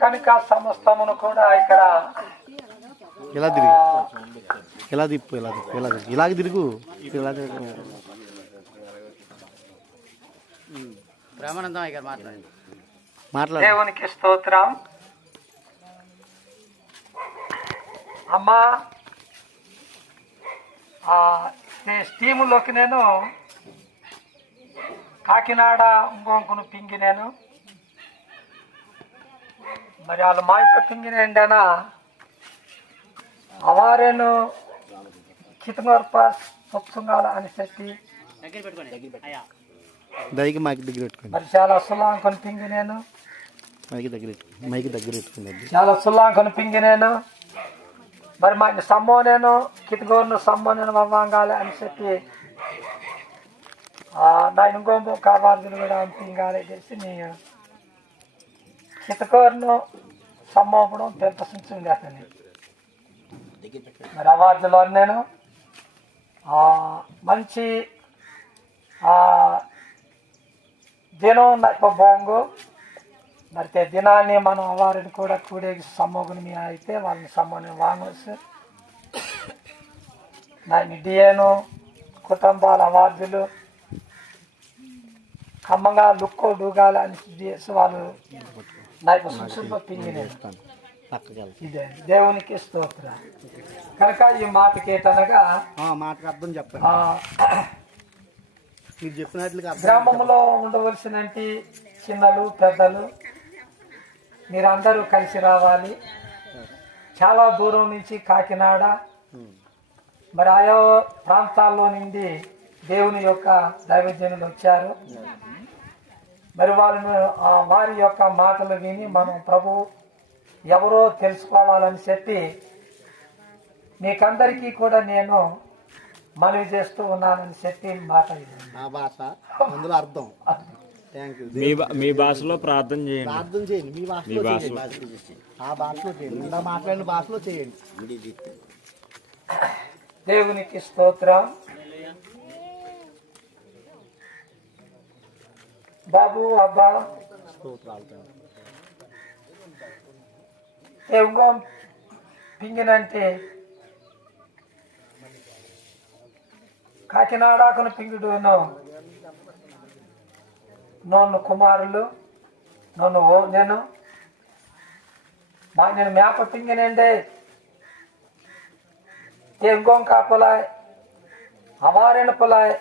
కనుక సమస్తమును కూడా ఇక్కడ ఎలా తిరిగి ఎలా తిప్పు ఎలా తిప్పు ఎలా తిరుగు ఇలాగ తిరుగు ఇలా మాట్లాడు. దేవునికి స్తోత్రం. అమ్మా స్టీములోకి నేను కాకినాడ ఇంకొంకును పింగి నేను మరి వాళ్ళు మా ఇంట్లో పింగినేండేనా అవారేను కితమర్ప సొప్సుంగాల అని చెప్పి దయకి మైకి దగ్గర పెట్టుకోండి. మరి చాలా సుల్లాంకొని పింగి నేను మైకి దగ్గర పెట్టుకోండి. చాలా సుల్లాంకొని పింగి నేను మరి మా సమ్మో నేను కితగోరును సమ్మో నేను అవ్వంగాలి అని చెప్పి నా ఇంకొంపు కావాల్సిన కూడా పింగాలి చేసి నీ కితకోరును సమ్మోపడం ప్రశంసింది అతని మరి అవార్డులో నేను మంచి దినం నాకు బాగు మరి దినాన్ని మనం అవారిని కూడా కూడేకి సమ్మోగుని అయితే వాళ్ళని సమ్మోని వాంగొచ్చు నాకు డిఏను కుటుంబాల అవార్డులు ఖమ్మంగా లుక్కో డూగాల అని చేసి వాళ్ళు నాకు సుశుభ పింగినే ఇదే దేవునికి స్తోత్ర. కనుక ఈ మాటకి ఏంటనగా మాటకు అర్థం చెప్పండి. మీరు చెప్పినట్లుగా గ్రామంలో ఉండవలసిన చిన్నలు పెద్దలు మీరందరూ కలిసి రావాలి. చాలా దూరం నుంచి కాకినాడ మరి ఆయా ప్రాంతాల్లో నుండి దేవుని యొక్క దైవజనులు వచ్చారు. మరి వాళ్ళను వారి యొక్క మాటలు విని మనం ప్రభు ఎవరో తెలుసుకోవాలని చెప్పి మీకందరికీ కూడా నేను మనవి చేస్తూ ఉన్నానని చెప్పి మాట భాష అందులో అర్థం. మీ భాషలో ప్రార్థన చేయండి. ప్రార్థన చేయండి మీ భాషలో ఆ భాషలో చేయండి. ఇలా మాట్లాడిన భాషలో చేయండి. దేవునికి స్తోత్రం. బాబు అబ్బా ఇంకో పింగినంటే కాకినాడకును పింగిడును నన్ను కుమారులు నన్ను నేను మేప పింగినండే ఇంకొక పొలాయ్ అవారిన పొలాయ్